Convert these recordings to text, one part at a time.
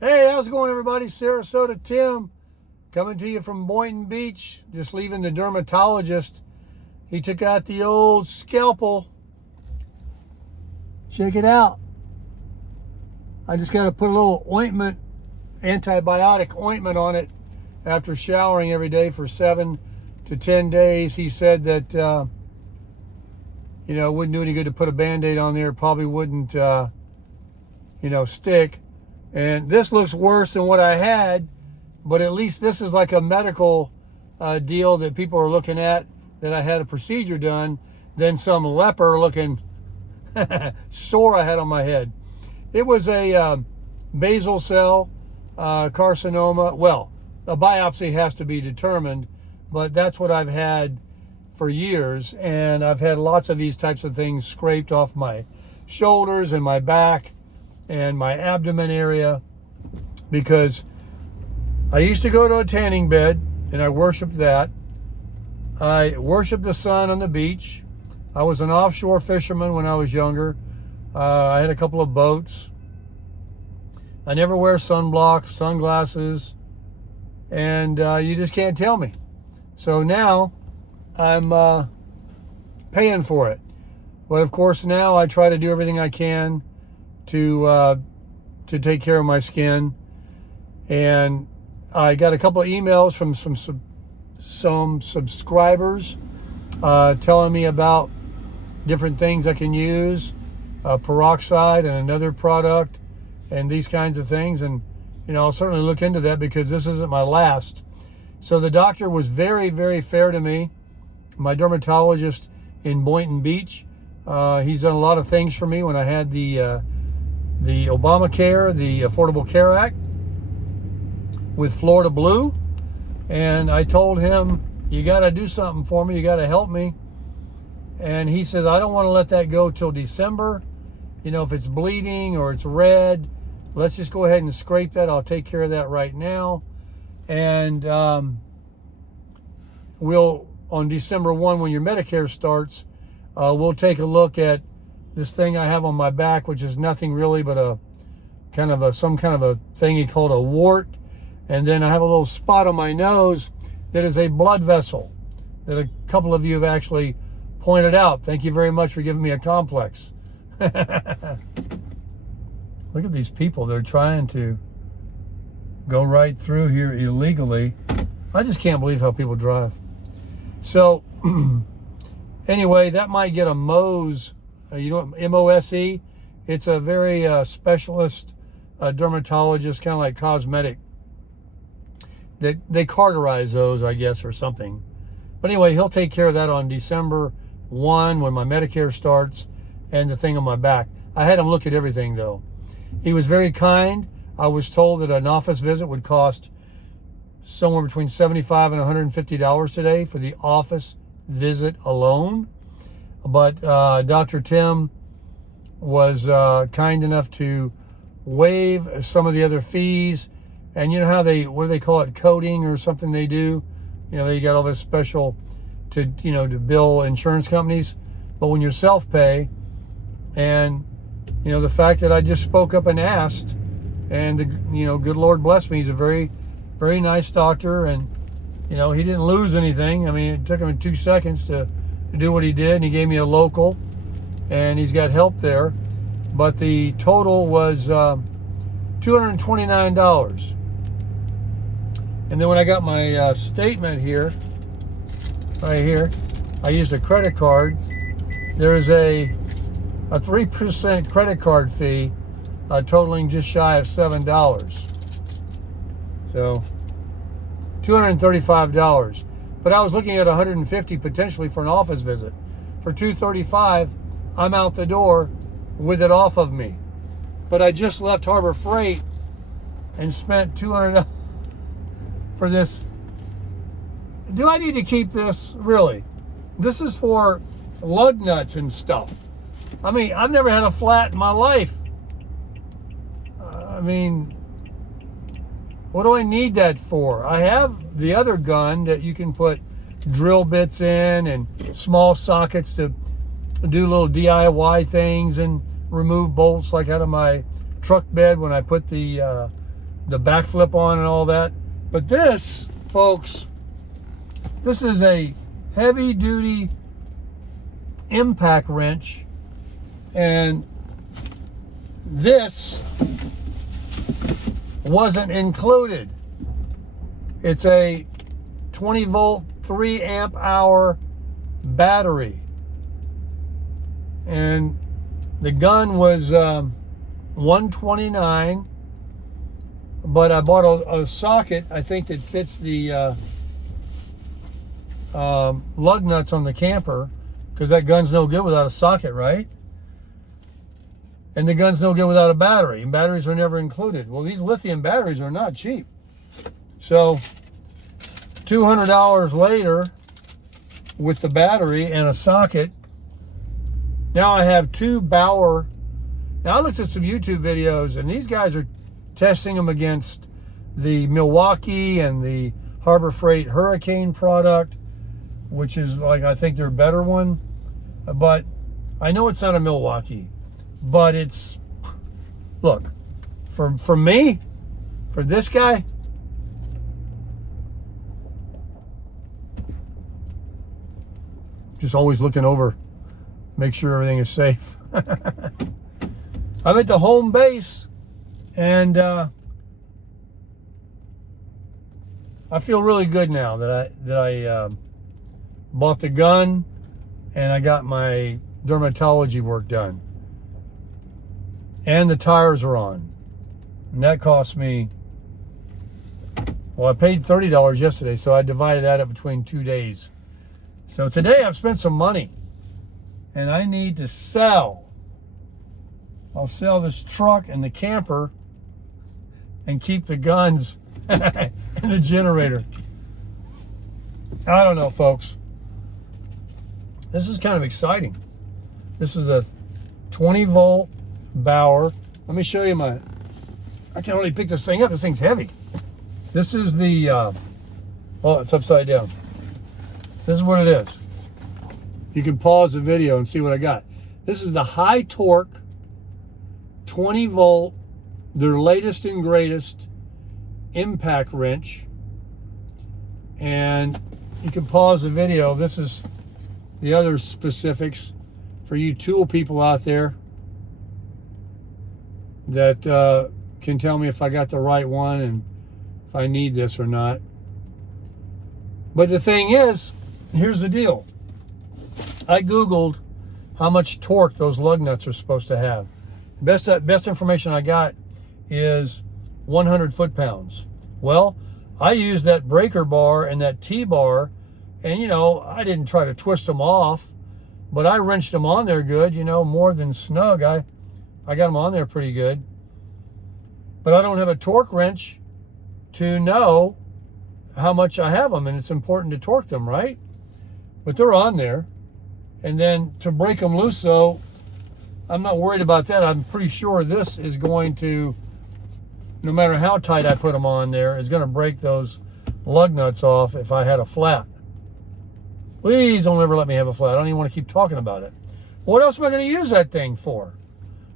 Hey, how's it going, everybody? Sarasota Tim coming to you from Boynton Beach. Just leaving the dermatologist. He took out the old scalpel. Check it out. I just got to put a little ointment, antibiotic ointment on it after showering every day for 7 to 10 days. He said that, it wouldn't do any good to put a Band-Aid on there. Probably wouldn't, stick. And this looks worse than what I had, but at least this is like a medical deal that people are looking at, that I had a procedure done, than some leper looking sore I had on my head. It was a basal cell carcinoma. Well, a biopsy has to be determined, but that's what I've had for years. And I've had lots of these types of things scraped off my shoulders and my back and my abdomen area, because I used to go to a tanning bed and I worshiped that. I worshiped the sun on the beach. I was an offshore fisherman when I was younger. I had a couple of boats. I never wear sunblock, sunglasses, and you just can't tell me. So now I'm paying for it. But of course now I try to do everything I can to take care of my skin. And I got a couple of emails from some subscribers telling me about different things I can use, peroxide and another product and these kinds of things. And I'll certainly look into that, because this isn't my last. So the doctor was very, very fair to me. My dermatologist in Boynton Beach, he's done a lot of things for me when I had the Obamacare, the Affordable Care Act with Florida Blue. And I told him, you got to do something for me. You got to help me. And he says, I don't want to let that go till December. If it's bleeding or it's red, let's just go ahead and scrape that. I'll take care of that right now. And we'll, on December 1, when your Medicare starts, we'll take a look at this thing I have on my back, which is nothing really but some kind of a thing called a wart. And then I have a little spot on my nose that is a blood vessel that a couple of you have actually pointed out. Thank you very much for giving me a complex. Look at these people. They're trying to go right through here illegally. I just can't believe how people drive. So anyway, that might get a Mose. MOSE. It's a very specialist dermatologist, kind of like cosmetic. They cauterize those, I guess, or something. But anyway, he'll take care of that on December 1 when my Medicare starts, and the thing on my back. I had him look at everything, though. He was very kind. I was told that an office visit would cost somewhere between $75 and $150 today for the office visit alone. But Dr. Tim was kind enough to waive some of the other fees. And you know how what do they call it, coding or something they do? They got all this special to bill insurance companies. But when you're self-pay, and the fact that I just spoke up and asked, and the good Lord bless me, he's a very, very nice doctor, and he didn't lose anything. I mean, it took him 2 seconds to do what he did, and he gave me a local, and he's got help there. But the total was $229. And then when I got my statement here, right here, I used a credit card. There is a 3% credit card fee, totaling just shy of $7. So $235. But I was looking at $150 potentially for an office visit. For $235, I'm out the door with it off of me. But I just left Harbor Freight and spent $200 for this. Do I need to keep this? Really? This is for lug nuts and stuff. I mean, I've never had a flat in my life. What do I need that for? I have the other gun that you can put drill bits in and small sockets to do little DIY things and remove bolts like out of my truck bed when I put the the backflip on and all that. But this, folks, this is a heavy duty impact wrench, and this wasn't included. It's a 20 volt 3 amp hour battery, and the gun was $129, but I bought a socket, I think, that fits the lug nuts on the camper, because that gun's no good without a socket, right? And the gun's no good without a battery, and batteries were never included. Well, these lithium batteries are not cheap. So $200 later, with the battery and a socket, now I have 2 Bauer. Now I looked at some YouTube videos, and these guys are testing them against the Milwaukee and the Harbor Freight Hurricane product, which is like, I think their better one. But I know it's not a Milwaukee, but it's, look, for me, for this guy, just always looking over, make sure everything is safe. I'm at the home base, and I feel really good now that I bought the gun and I got my dermatology work done, and the tires are on, and that cost me, well, I paid $30 yesterday, so I divided that up between 2 days. So today I've spent some money, and I need to sell. I'll sell this truck and the camper and keep the guns and the generator. I don't know, folks. This is kind of exciting. This is a 20 volt Bauer. Let me show you I can only pick this thing up. This thing's heavy. This is the, oh, it's upside down. This is what it is. You can pause the video and see what I got. This is the high torque, 20 volt, their latest and greatest impact wrench. And you can pause the video. This is the other specifics for you tool people out there that can tell me if I got the right one and if I need this or not. But the thing is, here's the deal. I Googled how much torque those lug nuts are supposed to have. Best information I got is 100 foot-pounds. Well, I used that breaker bar and that T-bar, and, you know, I didn't try to twist them off, but I wrenched them on there good, you know, more than snug. I got them on there pretty good. But I don't have a torque wrench to know how much I have them, and it's important to torque them, right? But they're on there. And then to break them loose, though, I'm not worried about that. I'm pretty sure this is going to, no matter how tight I put them on there, is going to break those lug nuts off if I had a flat. Please don't ever let me have a flat. I don't even want to keep talking about it. What else am I going to use that thing for?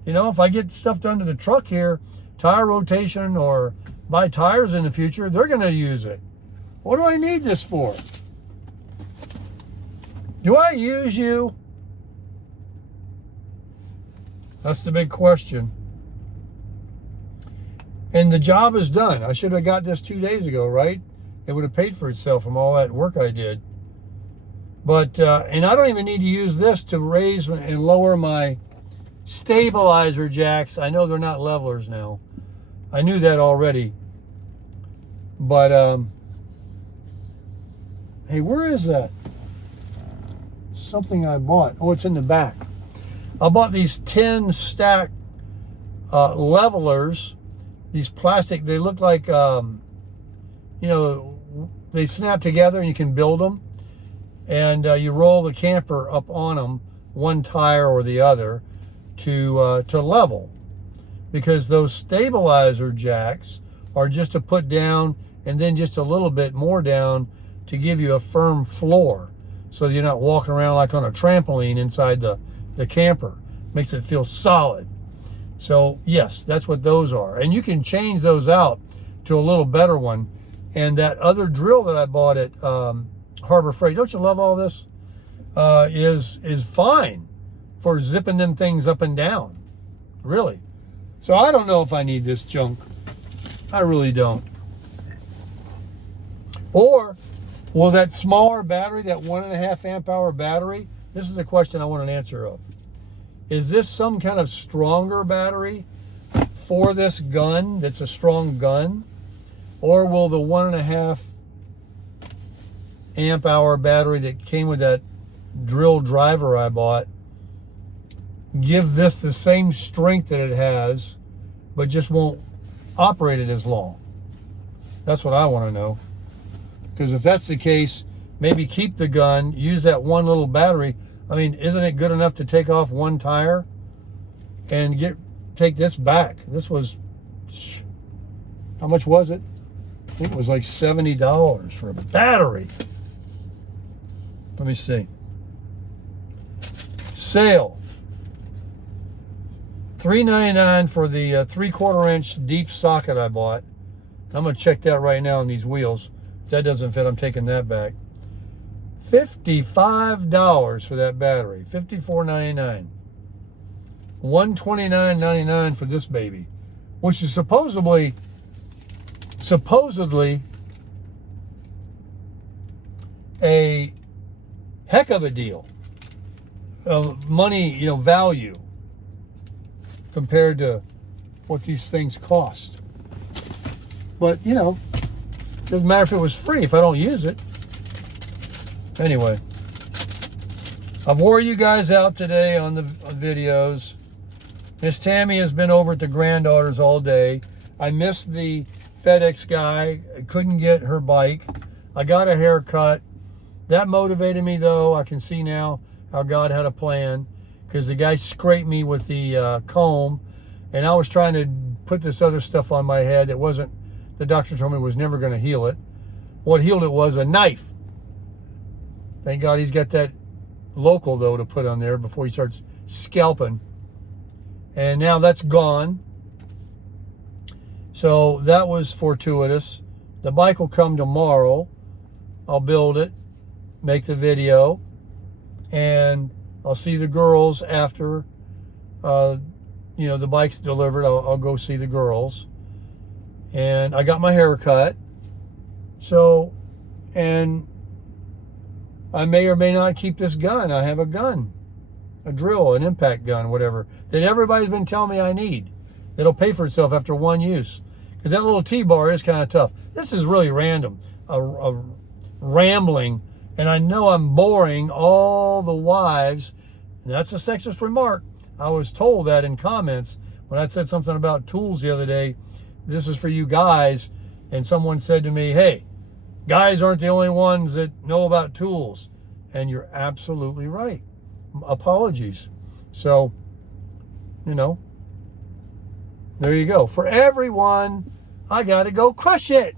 You know, if I get stuff done to the truck here, tire rotation, or buy tires in the future, they're going to use it. What do I need this for? Do I use you? That's the big question. And the job is done. I should have got this 2 days ago, right? It would have paid for itself from all that work I did. But, and I don't even need to use this to raise and lower my stabilizer jacks. I know they're not levelers now. I knew that already. But, hey, where is that? Something I bought. Oh, it's in the back. I bought these 10 stack levelers. These plastic, they look like, you know, they snap together and you can build them. And you roll the camper up on them, one tire or the other, to level. Because those stabilizer jacks are just to put down and then just a little bit more down to give you a firm floor. So you're not walking around like on a trampoline inside the camper. Makes it feel solid. So yes, that's what those are. And you can change those out. to a little better one. And that other drill that I bought at Harbor Freight, don't you love all this? Is fine for zipping them things up and down, really. So I don't know if I need this junk. I really don't. Or will that smaller battery, that 1.5 amp hour battery, this is a question I want an answer of. Is this some kind of stronger battery for this gun that's a strong gun? Or will the 1.5 amp hour battery that came with that drill driver I bought give this the same strength that it has, but just won't operate it as long? That's what I want to know. Because if that's the case, maybe keep the gun, use that one little battery. I mean, isn't it good enough to take off one tire and take this back? This was, how much was it? I think it was like $70 for a battery. Let me see. Sale. $3.99 for the 3/4 inch deep socket I bought. I'm going to check that right now on these wheels. If that doesn't fit, I'm taking that back. $55 for that battery. $54.99. $129.99 for this baby, which is supposedly a heck of a deal of money, value compared to what these things cost. But, doesn't matter if it was free if I don't use it. Anyway, I've wore you guys out today on the videos. Miss Tammy has been over at the granddaughter's all day. I missed the FedEx guy. I couldn't get her bike. I got a haircut. That motivated me, though. I can see now how God had a plan, because the guy scraped me with the comb, and I was trying to put this other stuff on my head that wasn't, the doctor told me was never going to heal it. What healed it was a knife. Thank God he's got that local, though, to put on there before he starts scalping. And now that's gone. So that was fortuitous. The bike will come tomorrow. I'll build it, make the video, and I'll see the girls after the bike's delivered. I'll go see the girls. And I got my hair cut. So, and I may or may not keep this gun. I have a gun, a drill, an impact gun, whatever, that everybody's been telling me I need. It'll pay for itself after one use. Because that little T-bar is kind of tough. This is really random, a rambling, and I know I'm boring all the wives. And that's a sexist remark. I was told that in comments when I said something about tools the other day. This is for you guys. And someone said to me, hey, guys aren't the only ones that know about tools. And you're absolutely right. Apologies. So, there you go. For everyone, I got to go crush it.